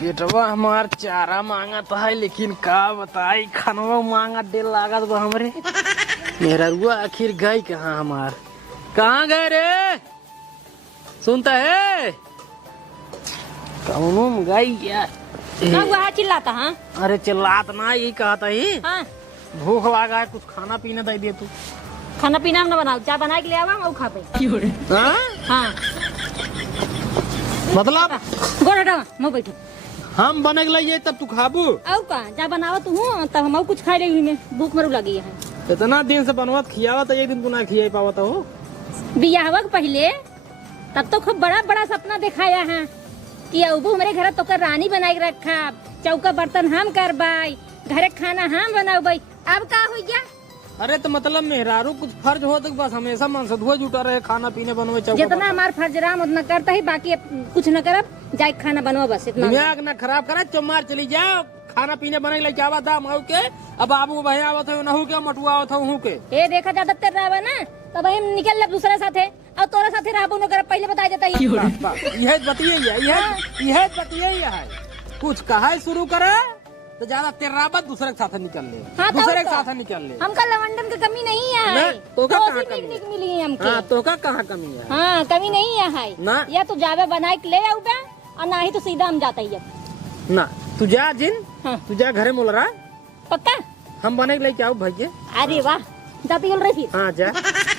पेटवा हमार चारा मांगत है, लेकिन का बताई खानवा मांगा डेल लागत बा हमरे। मेरा रुआ आखिर गई कहाँ हमार? कहाँ गए रे? सुनता है? कौनो में गई क्या? चिल्लाता? हाँ अरे चिल्लात ना, यही कहता ही। हाँ भूख लगा है, कुछ खाना पीना दे दे तू। खाना पीना हम ना बनाओ, चाय बना के ले आवा हम खा पे। हाँ? हाँ मतलब गोड़ हटावा मैं बैठू। हम बने के लिए तब तू खाबू? आऊ का चाय बनावा तू हूँ तब हम कुछ खाए लेगी में भूख मरू लगी है। इतना दिन से बनवत खियावा तो एक दिन तू ना खिया पावत हो। बियाहवा के पहले तब तो खूब बड़ा बड़ा सपना दिखाया है कि अबू हमारे घर तो कर रानी बनाई के रखा, चौका बर्तन हम करबाई, घरे खाना हम बनाबाई। अब का हो गया? अरे तो मतलब मेहरारू कुछ फर्ज हो तो बस हमेशा मन से धुआ जुटा रहे, खाना पीने बनवे चौका जितना हमार फर्ज राम उतना करता ही, बाकी कुछ न करब, जाए खाना बनवा बस इतना। दिमाग ना खराब करा, चमार चली जाओ। खाना पीने बने के क्या बात है के? अब बाबू भैया आवत हो नहू के मटुआ आवत हूँ के। ए देखा ज्यादा तेर रहा ना तब हम निकल लब दूसरे साथे और तोरा साथे रहबो न कर, पहले बता देता ही। यह बतिये है कुछ कहा शुरू करे तो ज्यादा तेराबत दूसरे के साथ निकल ले। हाँ, दूसरे के साथ निकल ले। हमका लवंडन की कमी नहीं है। तो का कहाँ कमी है? मिली है हमके। हाँ, तो का कहाँ कमी है? हाँ कमी नहीं है ना। या तो जावे बनाए के ले आऊ बे और ना ही तो सीधा हम जाता ही ना। तू जा जिन। हाँ। तू जा घरे मोल रहा पक्का हम बने के लेके आओ भैया। अरे वाह जाती बोल रही थी। हाँ जा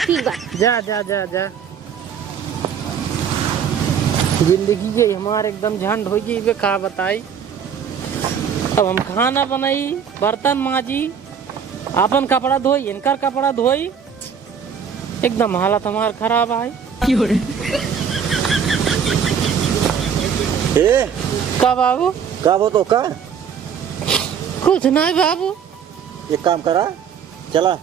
ठीक बा जा जा जा जा। जिंदगी जे हमारे एकदम झंड हो गई वे का बताई। अब हम खाना बनाई, बर्तन माजी, अपन कपड़ा धोई, इनकर कपड़ा धोई, एकदम हालत हमार खराब है। का बाबू? का वो तो का कुछ नहीं बाबू। एक काम करा, चला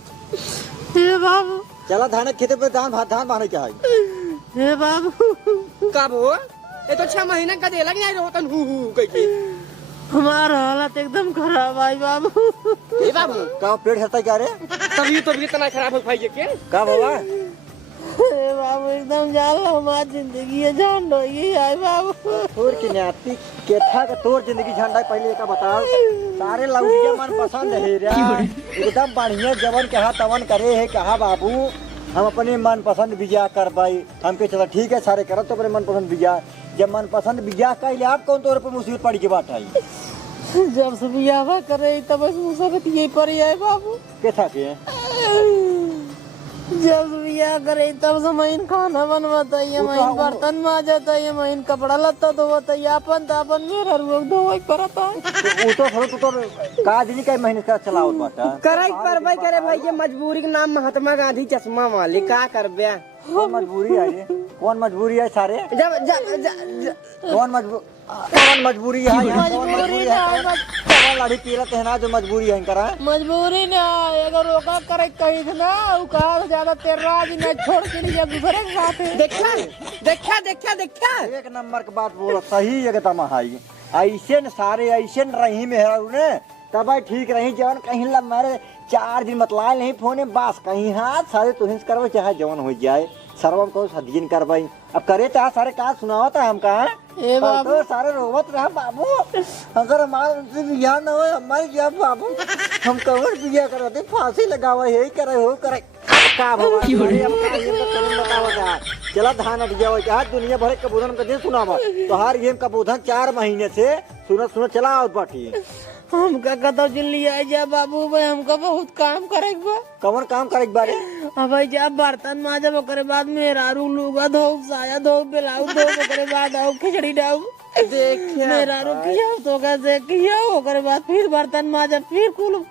हे बाबू, चला धान खेते पे धान बांधे क्या है। हे बाबू कब हो? ये तो 6 महीना का दे लग जाए होतन हु कह हमारा हालत एकदम खराब है बाबू। ए बाबू का पेट हटता क्या रे? तभी तो भी इतना खराब हो भाई के। का बाबा? हे बाबू एकदम जान लो हमारी जिंदगी है जान लो ये है बाबू। तोर की न्याती के था का तोर जिंदगी झंडा पहले का बताओ। सारे लौटिया मन पसंद है रे, एकदम बढ़िया जवन कहा तवन करे है कहा बाबू। हम अपने मन पसंद बिया कर पाई, हमके चला ठीक है सारे करत तो अपने मन पसंद बिया। जब मन पसंद बिया कहले आप कौन तोर पे मुसीबत पड़ी के बात आई? जब से बियाह करे तब मुसीबत यही पड़ी है बाबू। के था के जब से बियाह करे तब से महीन खाना बनवाता है, महीन बर्तन मांजता है, महीन कपड़ा लत्ता धोता है, अपन तो अपन मेरा रुआ धोए करता है। वो तो थोड़ा तो काज नहीं कई महीने का चलाओ बाटा करे पर भाई करे भाई के मजबूरी के नाम महात्मा गांधी चश्मा वाले का करबे। कौन मजबूरी है रे? कौन मजबूरी है सारे? कौन मजबूरी है? लाड़ी पीला कहना जो मजबूरी है करा। मजबूरी ना अगर रोका करे कहीं ना उकार ज्यादा तेरा जी ना छोड़ के लिए दूसरे के साथ है। देखा एक नंबर की बात बोलो, सही एकदम हाई। ऐसे न सारे ऐसे न रही में ने तब ठीक रही जवन कहीं ला मारे 4 दिन मतला नहीं फोने बास कहीं हाथ सारे तुहिंस करवे चाहे जवन हो जाए सर्वम को सदगिन करवाई। अब करे तो सारे का सुनावता है हम कहा ए बाबू तो सारे रोवत रहा बाबू। अगर हमारे उनसे बियाह न हो हमारे क्या बाबू, हम कवर बियाह करते फांसी लगावे यही करे हो करे का बतावा। चला धान हट जाओ क्या दुनिया भर के बोधन कदे सुनावा तो हर ये का बोधन 4 महीने से सुनत चला आओ बाटी। हमका कतो जिल्ली आ जा बाबू भाई, हमका बहुत काम करे बा। कौन काम करे बारे? अब भाई जब बर्तन मांजब ओकरे बाद मेरा रू लुगा धो, साया धो, ब्लाउज धो, ओकरे बाद आऊ खिचड़ी डाऊ मेरा रू किया तो कैसे किया ओकरे बाद फिर बर्तन मांजब, फिर कुल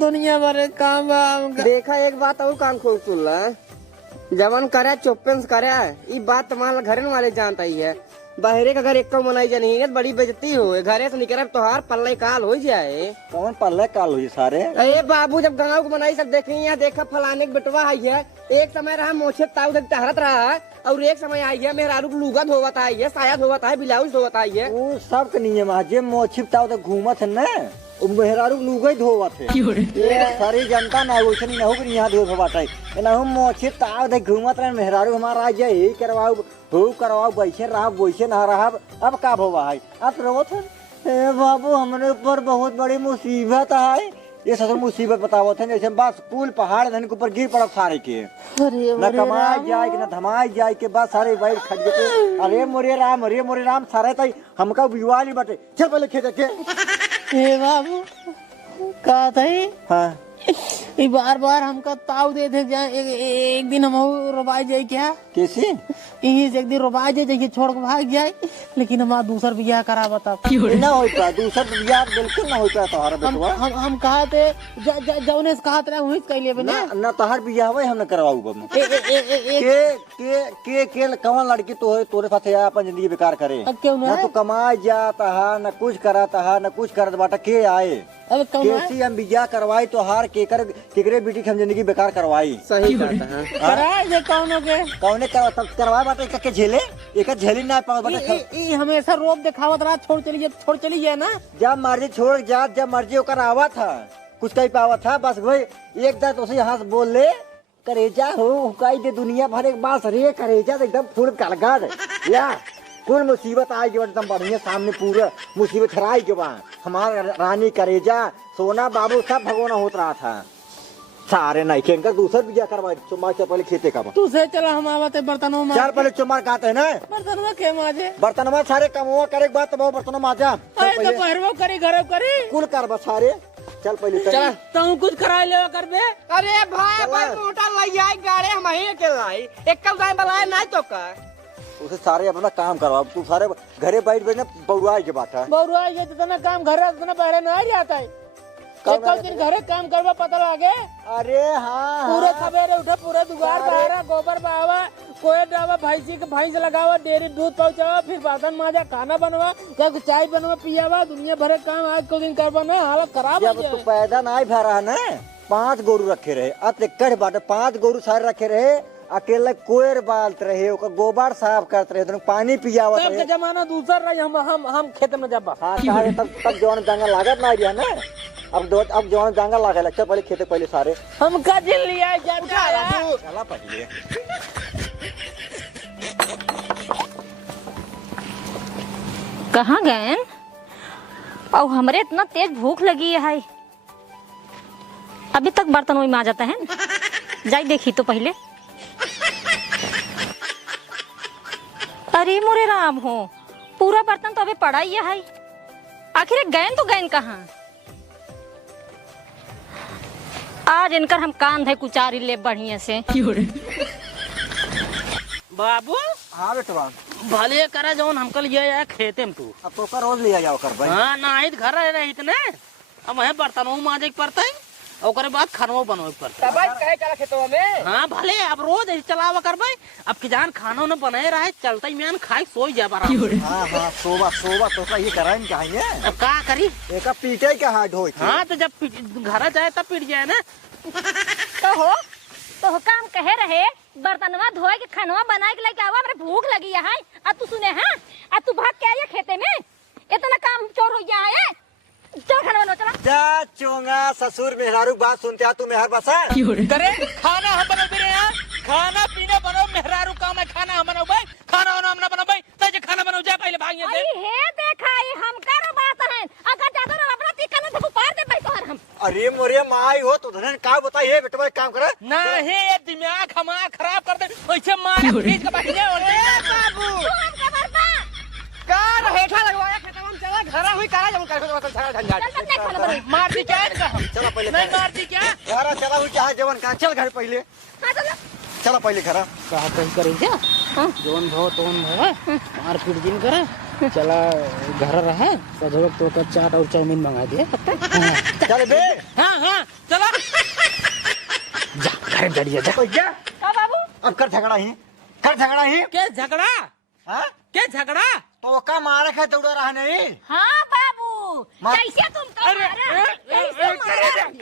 दुनिया भर काम बा। देखा एक बात और कान खोल सुन ला, जवन करे चुप्पन करे ये बात तुम्हारे घर वाले जानता ही है। बहरे का घर एक को मनाई जानी है बड़ी बेइज्जती हो, घरे से निकल तोहार पल्ले काल हो जाए। कौन पल्ले काल हुई सारे? अरे बाबू जब गाँव को बनाई सब देखे यहाँ देखा फलाने के बेटवा आई है, एक समय रहा मोछे ताऊ देख टहरत रहा और एक समय आई है मेहरारू लुगा धोवत आई है, साया धोवत है, ब्लाउज धोवत आई है। वो सब के नियम है जे मोछिप ताऊ तो घूमत है न मेहरारू लुगा धोवत है। ये सारी जनता ना वैसे नहीं हो कि यहाँ धो बाटे ना हम मोछिप ताऊ देख घूमत रहे मेहरारू हमारा आ जाए करवाओ हो करवाओ वैसे रहा वैसे ना रहा। अब का भोवा है आप रोवत है ए बाबू हमरे ऊपर बहुत बड़ी मुसीबत है। ये ससुर मुसीबत बताओ थे जैसे बस कुल पहाड़ धन के ऊपर गिर पड़ा सारे के, अरे न कमाई जाए न धमाई जाए के बाद सारे बैठ खट गए। अरे मोरे राम सारे तई हमका बिवाली बटे। चल पहले खेत के। हे बाबू का थई हाँ ये बार बार हमका ताव दे दे जाए एक दिन हम रुबाई जाए क्या कैसे यही से एक दिन रुबाई जाए छोड़ के भाग जाए, लेकिन हमारा दूसर बियाह करा बता ना हो पाया दूसरा बियाह बिल्कुल ना हो पाया तोहरा बेटवा। हम कहा थे जौने से कहा थे वही कह लिए ना ना तोहर बियाह वही हमने करवाऊ बम के कौन लड़की तो है तोरे साथ या अपन जिंदगी बेकार करे। क्यों ना ना तो कमाई जाता है न कुछ कराता है न कुछ करत बाटा के आए। अब कौन कैसी हम बियाह करवाई तो हार केकरे बेटी की हम जिंदगी बेकार करवाई। सही कहता है। करा जे कौनो के कौने करवा बाटे एक झेले एक झेली ना पाओ बाटे। ई हमेशा रोब दिखावत रहा छोड़ चली जाए ना जब मर्जी छोड़ जा जब मर्जी होकर आवा था कुछ कहीं पावा था बस भाई एक दर तो यहाँ से बोल ले करेजा हो हुकाई दे दुनिया भर एक बात रे करेजा एकदम फूल कलगा दे या कुल मुसीबत आई के एकदम बढ़िया सामने पूरा मुसीबत हराई के बाद हमारा रानी करेजा सोना बाबू सब भगवाना होत रहा था सारे नहीं खेल दूसर भी जा करवा चुम्मा से पहले खेते का तू से चला हम आवते बर्तनों में चल पहले चुम्मा कहते है ना बर्तनों के माजे बर्तनवा सारे कमवा करे बात तब बर्तनों माजा अरे तो पहरवो करी घरव करी कुल कर बस सारे चल पहले चल तू कुछ करा ले कर दे। अरे भाई भाई मोटा लई आई गाड़ी हम ही के लाई एक कल दाई बलाए नहीं तो का उसे सारे अपना काम करवा तू सारे घरे बैठ बैठ बउराई के बात है बउरुआ ये जितना काम घर उतना बहरे नहीं जाता है एक दिन घरे काम करवा पता लागे। अरे हाँ पूरे सवेरे उठे पूरे दुगार बहारा गोबर बहावा कोई डावा भैंस लगावा डेयरी दूध पहुंचावा फिर बर्तन माजा खाना बनवा या चाय बनवा पियावा दुनिया भरे काम आज को दिन करवा ना हालत खराब हो जब तू जाए। पैदा नहीं भर रहा ना 5 गोरू रखे रहे अब कड़ बाटे 5 गोरू सारे रखे रहे अकेले कोयर बालत रहे ओकर गोबर साफ करते रहे तो पानी पियावत तब रहे। के जमाना दूसर रही हम खेत में जब हाँ सारे तब जवान जंगल लागत ना रिया ना अब जवान जंगल लागे लगता पहले खेते पहले सारे हम का जिल लिया चला पहले कहाँ गए और हमरे इतना तेज भूख लगी है अभी तक बर्तन वही में आ जाता है जाई देखी तो पहले। अरे मोरे राम हो पूरा बर्तन तो अभी पड़ा ही है आखिर गैन तो गैन कहाँ आज इनकर हम कान है कुचारी ले बढ़िया से। बाबू हाँ बेटवा भले करा जौन हमकल ये खेते में तू अब तो का रोज लिया जाओ कर भाई। हाँ ना घर रहे इतने अब वह बर्तनों माजे पड़ता है और बाद खानों बनवे पड़ता भाई कहे चला खेतों में। हाँ भले अब रोज ऐसे चलावा कर भाई अब की जान खानों न बने रहे चलता ही मैं खाई सोई जा पा हाँ हाँ सोबा तो ये कराए चाहिए अब का करी एक पीटे का हाथ धोई हाँ तो जब घर जाए तब पीट जाए ना तो हो काम कहे रहे बर्तनवा धोए के खानवा बनाए के लेके आवा हमरे भूख लगी है आ तू सुने हाँ आ तू भाग के आइए खेते में इतना काम चोर हो गया है चल खाना बनो चला जा चोंगा ससुर मेहरारू बात सुनते आ तू मेहर बसा करे खाना हम बनो मेरे यहाँ खाना पीना बनो मेहरारू काम है खाना हम बनो भाई खाना हम ना बनो भाई तजे खाना बनो जा पहले भाग अरे हे देखा ये हम करो बात है अगर ज्यादा ना अपना टिकन से पार दे भाई तोहर हम। अरे मोरे माई हो तो धनन का बताइए बेटवा एक काम करे ना हे दिमाग हमारा खराब कर दे वैसे मारे खींच के बैठ जाए बाबू कार हेठा लगवाया खेतों में चला घर हुई करा जम कर सारा झंझट चल तक नहीं खाना बनो मार दी क्या इनका हम चला पहले नहीं मार दी क्या घरा चला हुई चाहे जवन का चल घर पहले हाँ चल चला पहले घरा कहा कहीं करी क्या जोन भो तोन भो मार पीट दिन करे चला घर रहे सजो तो का चाट और चाउमीन मंगा दिए चल बे हाँ हाँ चला जा घर गड़िया जा क्या का बाबू अब कर झगड़ा ही क्या झगड़ा हाँ क्या झगड़ा तो का मारे खा दौड़ा रहा नहीं हाँ बाबू कैसे तुम तो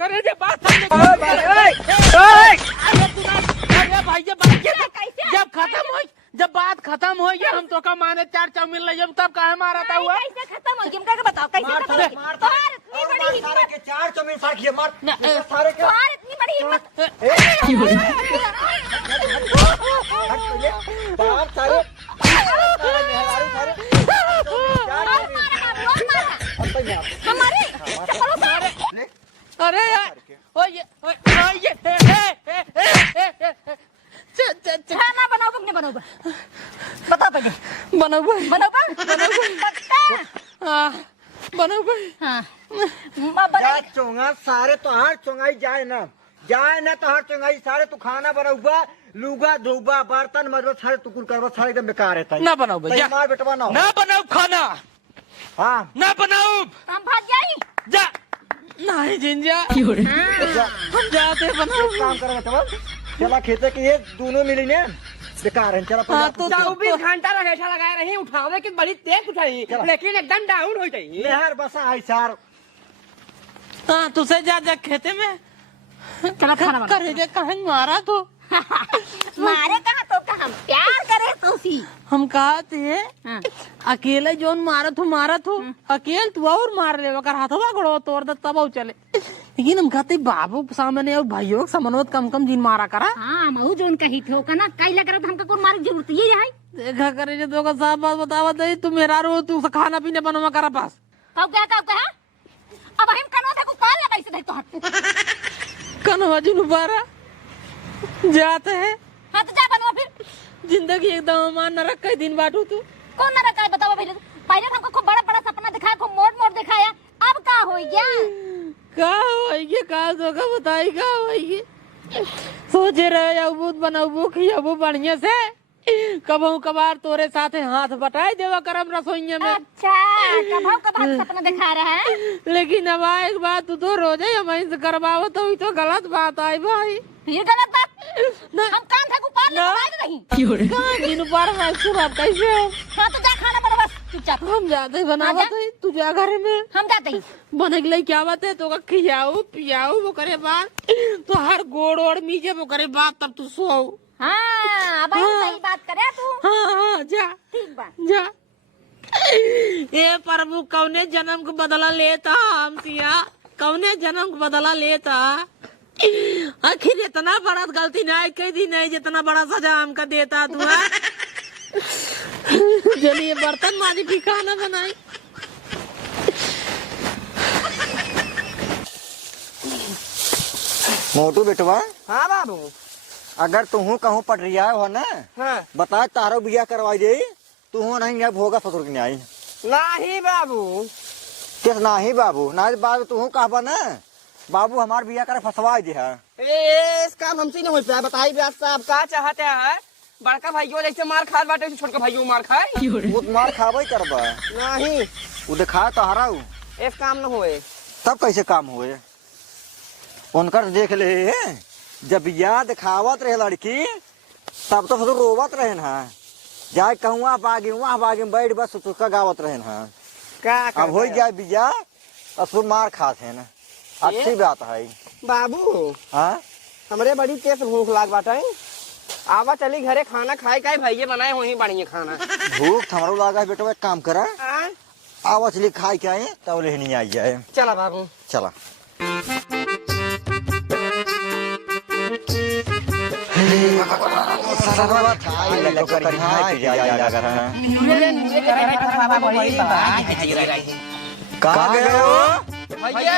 करे जे बात जब बात खत्म हो गया हम तो का माने 4 चाउमीन ले जब तब काहे मारा था हुआ कैसे खत्म हो गया हमका बताओ कैसे खत्म हो गया तोहार इतनी बड़ी हिम्मत के 4 चौमीन साथ ये मार सारे के तोहार इतनी बड़ी हिम्मत बाप सारे और मारा अरे यार ओए खाना बनाओ कि नहीं बनाओ बता पहले बनाओ बनाओ हाँ बनाओ हाँ जा चोंगा सारे तो हर चोंगाई जाए ना तो हर चोंगाई सारे तू खाना बनाऊबा लुगा धोबा बर्तन मजबा सारे तू कुल करबा सारे एकदम बेकार रहता है ना बनाओ भैया मार बेटवा ना ना बनाओ खाना हां ना बनाओ हम भाग जाई जा नहीं जिंजा हम जाते बनाओ काम करे बेटवा चला खेते के ये दोनों मिली ने बेकार है चला हाँ, तो 24 घंटा रहेशा लगाए रही उठावे की बड़ी तेज उठाई लेकिन एकदम डाउन हो गई लेहर बसा आई सार हाँ तुझसे जा खेते में चलो खाना बना करे जे कहीं मारा तो मारे कहा तो का हम प्यार करे तो सी हम कहा थे हाँ। अकेले जोन मारा तू अकेले तू और मार ले कर हाथवा गड़ो तोड़ दे तब चले लेकिन हम कहते बाबू सामने और भाइयों के समनवत कम जिन मारा करा हाँ मऊ जोन कही थे का ना काई लग रहा हमका कोई मारे जरूरत ही है देखा करे जो तो का साफ बात बतावा दे तू मेरा रो तू खाना पीने बनवा करा पास कब क्या अब हम कनो थे को काल लगाई से तो हट कनवा जुन बारा जाते हैं हां तो जा बनवा फिर जिंदगी एकदम मान न रख दिन बाटू तू कौन ना रखा है बताओ पहले हमको खूब बड़ा सपना दिखाया खूब मोड़ दिखाया अब का हो गया का होइगे का दोगा बताई का होइगे सोचे रहे अबूत बनाबू खियाबू बढ़िया से कबहू कबार तोरे साथे हाथ बटाई देवा करम रसोइया में अच्छा कब सपना दिखा रहा है लेकिन अब एक बात तू तो रोज ही हमारे से करवावो तो ही तो गलत बात आई भाई फिर गलत बात ना हम काम था ऊपर ले नहीं कहाँ दिन पर है सुबह कैसे हो हाँ तो जा खाना बना बस चुपचाप हम जाते बनावत है तू जा घर में हम जाते ही बने के लिए क्या बात है तो का खियाऊ पियाऊ वो करे बात तो हर गोड़ ओड़ मीजे वो करे बात तब तू सो हाँ अब सही बात करे तू हाँ जा ठीक बा जा ये प्रभु कौने जन्म को बदला लेता हमसिया कौने जन्म को बदला लेता आखिर इतना बड़ा गलती नहीं कह दी नहीं जितना बड़ा सजा हमका देता तू चलिए बर्तन माजी भी खाना बनाई मोटू बेटवा हाँ बाबू अगर तू कहूँ पटरिया हो ना हाँ बता तारो बिया करवाई दे तू नहीं है भोगा ससुर के न्याय नहीं बाबू किस नहीं बाबू ना बाबू तू कहबा ना बाबू हमार बिया कर फसवा दे है इस काम हमसे नहीं हो पाया बताइए व्यास साहब का चाहते हैं बड़का भाइयों जैसे मार खा बाटे छोटका भाइयों मार खाए वो मार खाबे करबा नहीं वो दिखा तो हरा इस काम न होए तब कैसे काम हुए उनकर देख ले जब बिया दिखावत रहे लड़की तब तो फिर रोवत रहे ना जाए कहूँ बागी वहाँ बागी में बैठ बस उसका गावत रहे ना का अब हो जाए बिया अब फिर मार खाते हैं ना अच्छी बात है बाबू हाँ हमरे बड़ी तेज भूख लाग बाटे आवा चली घरे खाना खाए का भैया बनाए वही बढ़िया खाना भूख हमारो लगा है बेटा एक काम करा हाँ? आवा चली खाए के आए तब लेनी आई जाए चला बाबू चला कहाँ गए हो भैया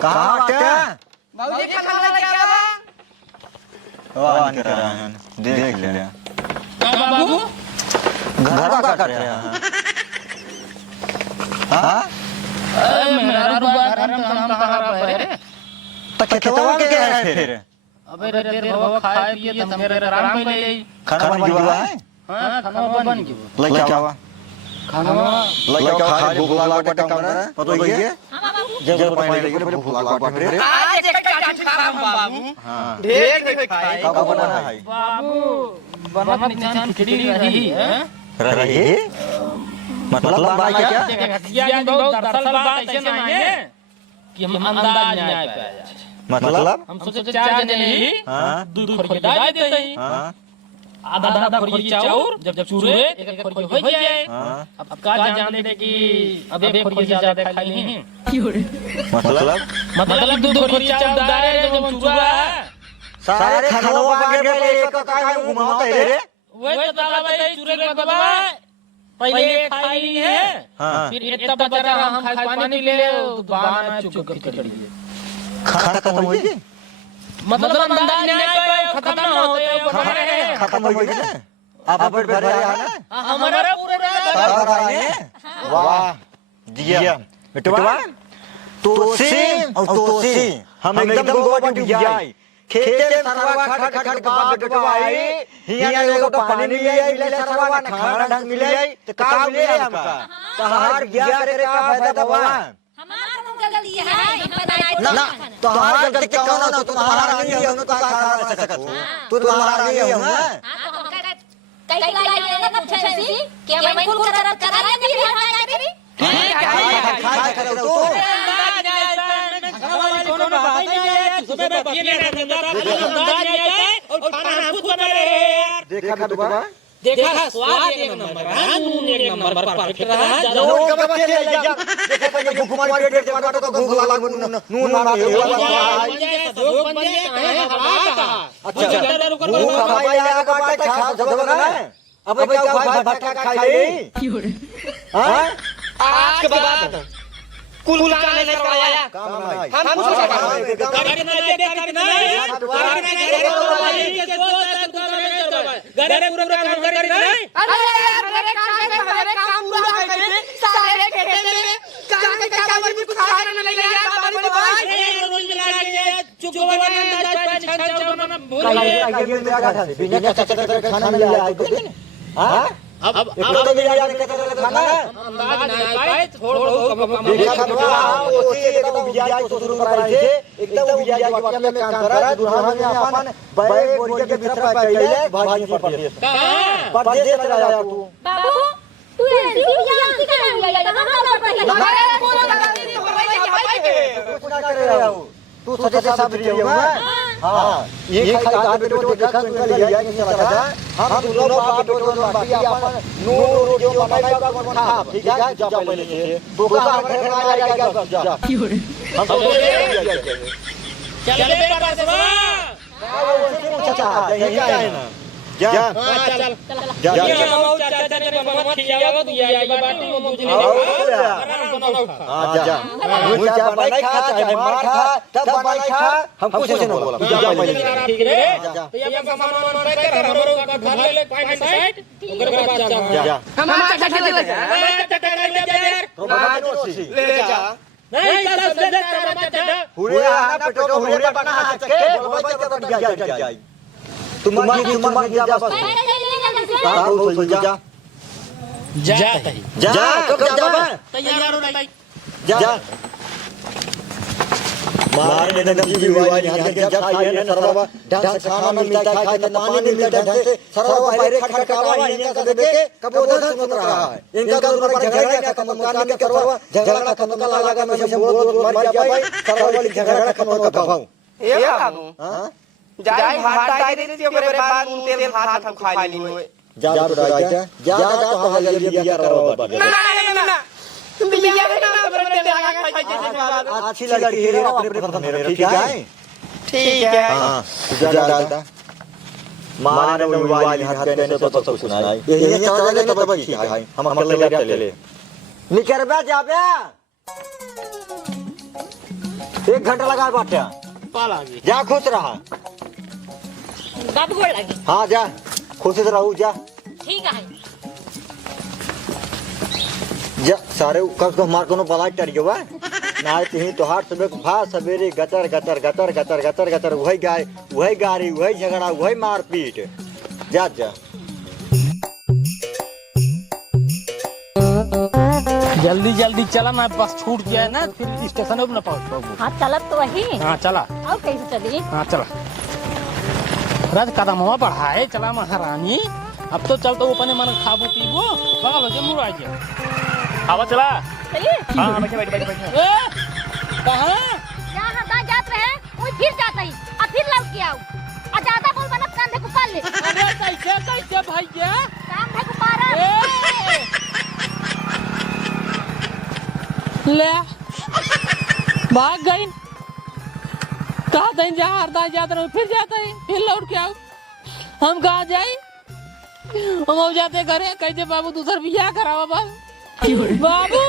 कहाँ क्या बाबूजी खाना लेके आवा देख ले बाबू घर का कर रहे हैं हाँ मेरा घर में हम कहाँ पर तो खेतवा के क्या है फिर अबे देर भवा खाए पिए त मेरे आराम पे ले खाना बन गया है हां खाना बन गया ले क्या हुआ खाना ले क्या खा भूख लगा के काम करे पता ही है जब पानी लगे फिर भूख लगा फिर आज एक काट खाम बाबू हां ढेर खाए का बना है बाबू बनत निचान खिचड़ी रही है रही मतलब बात क्या ये बहुत दरअसल बात ऐसे नहीं है कि हम अंदाज नहीं आ पाया मतलब हम सोचे 4 जने ही हां दूध खोल डाल देते हैं हां आधा खोरी चाउर जब चूरे एक खोरी हो जाए हां अब का जानते थे कि अब एक खोरी ज्यादा खाई नहीं मतलब दूध खोरी चाउर डाले जब चूरा सारे खानवा आगे पे एक का घुमाते रे वही तो ताला भाई चूरे के बदवा पहले खाई ली है, हाँ। फिर इतना बचा रहा हम खाए पानी ले ले बाना चुप खिचड़ी खाना खत्म हो गई, मतलब अंदाज नहीं आया खत्म ना होते खत्म हो गई ना। आप पेट भरे है ना, हमारा पूरा वाह दिया बेटवा। तोसी हम एकदम गोबर जाई खेते सरवा खट खट बाप बेटवाई हिया लोग तो पानी मिले मिले सरवा खाना ढंग मिले तो का मिले हमका तहार ज्ञान करे का फायदा बवा हमारा कौन गलती है ना तहार गलती कौन ना तुम्हारा नहीं है उनको का खा सकत तू तुम्हारा नहीं है ना कई लाई ना पूछे सी कि हम फुल करा फिर हम करी खा करो तो कोनो बात नहीं है, सुबह में बतिए नहीं अंदाज नहीं आता और खाना खुद बना रहे हैं। देखा बेटवा, देखा स्वाद एक नंबर है, नून एक नंबर परफेक्ट रहा। लोग के बच्चे जा देखा कि भूख मार के पेट मार तो भूख लगा नून मार के लोग बन गए हैं हवा। अच्छा भूख हमारे यहाँ का बात है खा सब ना अब क्या भाई भट्टा खाई ले हां आज के बाद कुल काम नहीं करवाया काम नहीं हम कुछ नहीं करना है करना है के दोस्त घरे पूरा काम कर नहीं। अरे मेरे काम पूरा करके सारे खेते में काम में कुछ खाना नहीं ले यार बड़ी भाई रोज मिला के चुप अंदाज पानी भूल आगे मेरा खा बिना चचर खाना ले आए हां अब तो मिल जाने का खाना अंदाज नहीं पाए थोड़ा कम देखा खतवा ओसी एकदम बिजाई तो शुरू कराई थे एकदम बिजाई के वाक्य में काम करा दुल्हन में अपन बैग बोल के बिथरा पहले भाजी परदेश कहां परदेश लगाया तू बाबू तू ऐसी बियाह सिखा लिया कहां पहले अरे बोलो लगा दी हो भाई के कुछ ना करे रहा तू सच्चे साहब रही हो हां ये खाई बेटो देखा तू ले लिया नहीं चला हम दोनों बाप बेटो बाकी अपन नूर जो बनाई का खा ठीक है जा पहले से भूखा घर में आ जाएगा जा हम तो चल बे बसवा चाचा यही का है ना जा चल जा ये हम चाचा ने बनवा खियावा तू ये आई बाटी हम मुझे नहीं हां जा मुझे बनाई खा चाहे मार खा तब बनाई खा हम कुछ नहीं बोला जा पहले ठीक रे तो ये सामान पैक कर हमरो घर ले ले पॉइंट साइड ओकर बाद जा जा हम चाचा ले जा चाचा ले जा यार ले जा नहीं सब ले जा हुरे आना पेटो हुरे बना चके बोलबे के बढ़िया जाई तुम्हारी जा बस हां बोल जा जा जा कब जा तैयार हो रही जा मारने ने नदी भी हुआ यहां के जब खाई है सरवा ढंग से खाना नहीं मिलता खाए तो पानी नहीं मिलता ढंग से सरवा बाहर खटखटावा इनका कब देखे कब उधर सुन रहा है इनका तो ऊपर झगड़ा का कम मकान में करवा झगड़ा खत्म कर लगा मैं सब बोल मर गया भाई सरवा वाली झगड़ा खत्म कर पाऊं ए बाबू हां जाई भाटा दे दे ओकरे बाद उन तेल हाथ हम खा ली होए जा जा तो हाल जल्दी बिया करवा ना ना बिया ना तेल लगा खाई जे अच्छी लड़की है अपने पसंद है ठीक है ठीक है हां जा डालता मारने मोबाइल हाथ देने से सब कुछ सुनाई ये चले तो बड़ी ठीक है हम अकेले चले निकरबा जाबे 1 घंटा लगा बाटे पाला गई जा खुश रहा बाबू गोड़ लगी हां जा खुश से रहू जा ठीक है जा सारे कब को मार कोनो बलाई टर गवा ना ही तो हाथ सुबह भा सवेरे गतर गतर गतर गतर गतर गतर वही गाय वही गाड़ी वही झगड़ा वही मारपीट जा जा जल्दी जल्दी चला ना बस छूट गया है ना फिर स्टेशन पे ना पहुंच पाऊंगा। हां चलत तो वही हां चला और कैसे चली हां चला राज कदम हुआ बढ़ाए चला महारानी अब तो चल तो अपने मन खाबो पीबो बगल के मुड़ आ गया आवा चला चलिए हां बैठ कहां यहां हटा जात रहे कोई फिर जात है अब फिर लौट के आऊ आ ज्यादा बोल बना कान देखो पाल ले अरे कैसे भैया काम देखो पारा ले भाग गई कहा दिन जा हरदा जाते रहो फिर जाते हैं फिर लौट के आओ हम कहा जाए हम अब जाते घरे कहते बाबू दूसर बियाह करावा बस बाबू